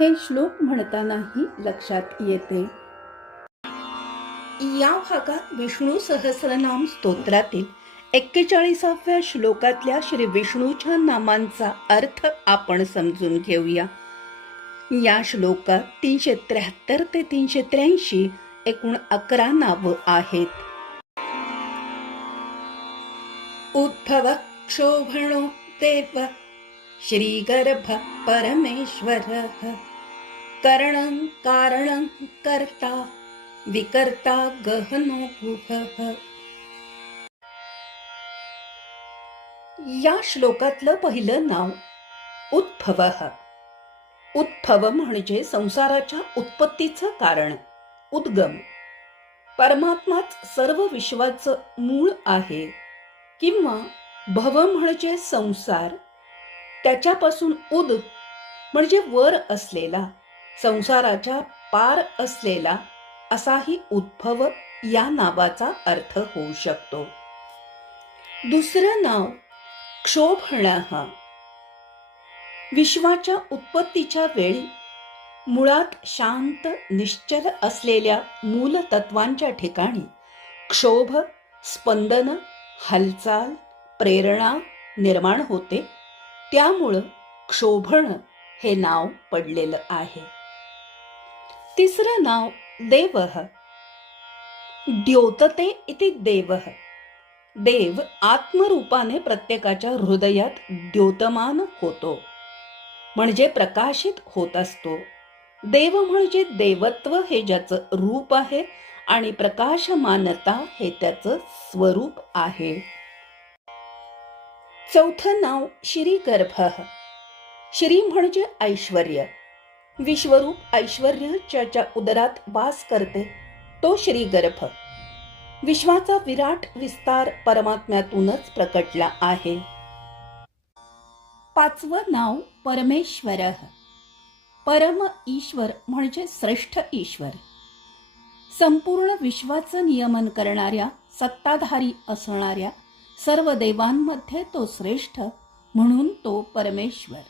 हे श्लोक म्हणतानाही लक्षात येते. या भागात विष्णू सहस्रनाम स्तोत्रातील एक्केचाळीसाव्या श्लोकातल्या श्री विष्णूच्या नामांचा अर्थ आपण समजून घेऊया. या श्लोकात तीनशे त्र्याहत्तर ते तीनशे त्र्याऐंशी एकूण अकरा नावं आहेत. उद्भव क्षोभणो देव श्रीगर्भ परमेश्वर. करणं कारणं कर्ता विकर्ता गहनो गुह या श्लोकातलं पहिलं नाव उद्भव. उत्भव म्हणजे संसाराच्या उत्पत्तीचं कारण उद्गम. परमात्माच सर्व विश्वाचं मूळ आहे किंवा भव म्हणजे संसार त्याच्यापासून उद म्हणजे वर असलेला. संसाराच्या पार असलेला असाही उद्भव या नावाचा अर्थ होऊ शकतो. दुसरं नाव क्षोभणः विश्वाच्या उत्पत्तीच्या वेळी मुळात शांत निश्चल असलेल्या मूल तत्वांच्या ठिकाणी क्षोभ स्पंदन हालचाल प्रेरणा निर्माण होते. त्यामुळं क्षोभण हे नाव पडलेलं आहे. तिसरं नाव देव. द्योतते इति देव. देव आत्मरूपाने प्रत्येकाच्या हृदयात द्योतमान होतो. म्हणजे प्रकाशित होत असतो. देव म्हणजे देवत्व हे ज्याचं रूप आहे आणि प्रकाशमानता हे त्याचं स्वरूप आहे. चौथं नाव श्रीगर्भ. श्री म्हणजे ऐश्वर्य. विश्वरूप ऐश्वर ज्याच्या उदरात वास करते. तो श्रीगर्भ विश्वाचा विराट विस्तार परमात्म्यातूनच प्रकटला आहे. पाचवं नाव परमेश्वर. परम ईश्वर म्हणजे श्रेष्ठ ईश्वर. संपूर्ण विश्वाचं नियमन करणाऱ्या सत्ताधारी असणाऱ्या सर्व देवांमध्ये तो श्रेष्ठ म्हणून तो परमेश्वर.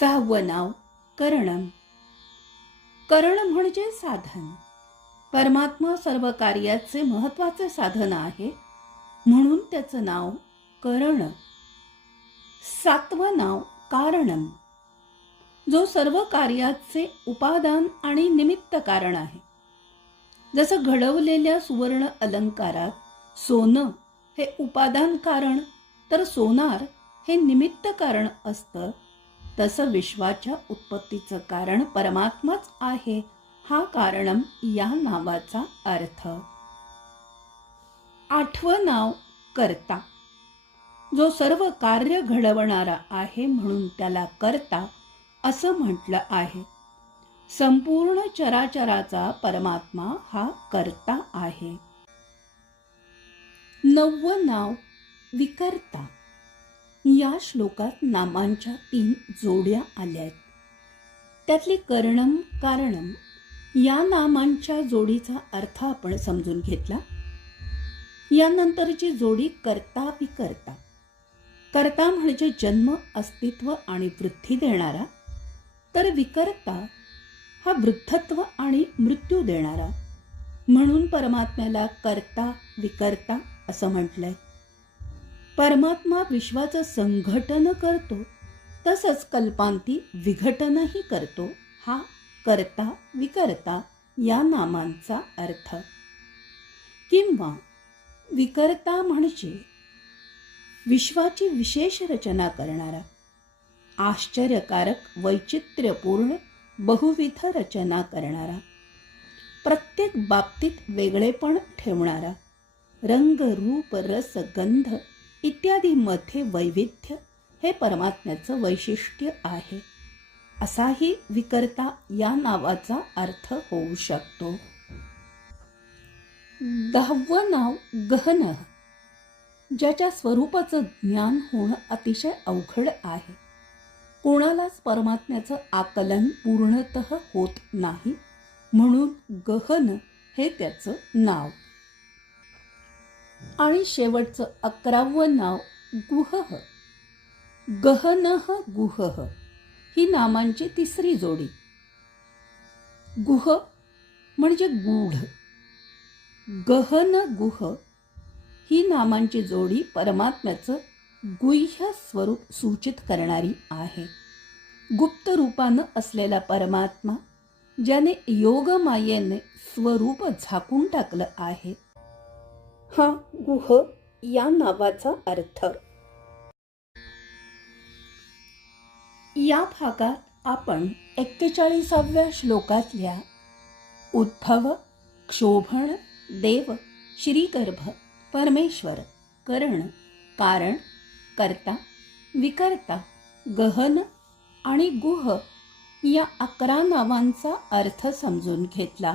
सहावं नाव करणम करण म्हणजे साधन. परमात्मा सर्व कार्याचे महत्त्वाचे साधन आहे म्हणून त्याचं नाव करण. सातवं नाव कारणम जो सर्व कार्याचे उपादान आणि निमित्त कारण आहे. जसं घडवलेल्या सुवर्ण अलंकारात सोनं हे उपादान कारण तर सोनार हे निमित्त कारण असतं तसं विश्वाच्या उत्पत्तीचं कारण परमात्माच आहे हा कारणम या नावाचा अर्थ. आठवं नाव करता. जो सर्व कार्य घडवणारा आहे म्हणून त्याला करता असं म्हटलं आहे. संपूर्ण चराचराचा परमात्मा हा करता आहे. नववं नाव विकर्ता. या श्लोकात नामांच्या तीन जोड्या आल्या आहेत त्यातली कर्णम कारणम या नामांच्या जोडीचा अर्थ आपण समजून घेतला. यानंतरची जोडी कर्ता विकर्ता कर्ता म्हणजे जन्म अस्तित्व आणि वृद्धी देणारा. तर विकर्ता हा वृद्धत्व आणि मृत्यू देणारा. म्हणून परमात्म्याला कर्ता विकर्ता असं म्हटलंय. परमात्मा विश्वाचं संघटन करतो तसंच कल्पांती विघटनही करतो हा करता विकर्ता या नामांचा अर्थ. किंवा विकर्ता म्हणजे विश्वाची विशेष रचना करणारा आश्चर्यकारक वैचित्र्यपूर्ण बहुविध रचना करणारा प्रत्येक बाबतीत वेगळेपण ठेवणारा रंग रूप रस गंध इत्यादीमध्ये वैविध्य हे परमात्म्याचं वैशिष्ट्य आहे. असाही विकर्ता या नावाचा अर्थ होऊ शकतो. दहावं नाव गहन ज्याच्या स्वरूपाचं ज्ञान होणं अतिशय अवघड आहे. कोणालाच परमात्म्याचं आकलन पूर्णत होत नाही म्हणून गहन हे त्याचं नाव. आणि शेवटचं अकरावं नाव गुहह. गहनः गुहह ही नामांची तिसरी जोडी. गुह म्हणजे गूढ. गहन गुह ही नामांची जोडी परमात्म्याचं गुह्य स्वरूप सूचित करणारी आहे. गुप्त रूपानं असलेला परमात्मा ज्याने योगमायेने स्वरूप झाकून टाकलं आहे हा गुह या नावाचा अर्थ. या भागात आपण एक्केचाळीसाव्या श्लोकातल्या उद्भव क्षोभण देव श्रीगर्भ परमेश्वर करण कारण कर्ता विकर्ता गहन आणि गुह या अकरा नावांचा अर्थ समजून घेतला.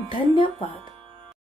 धन्यवाद.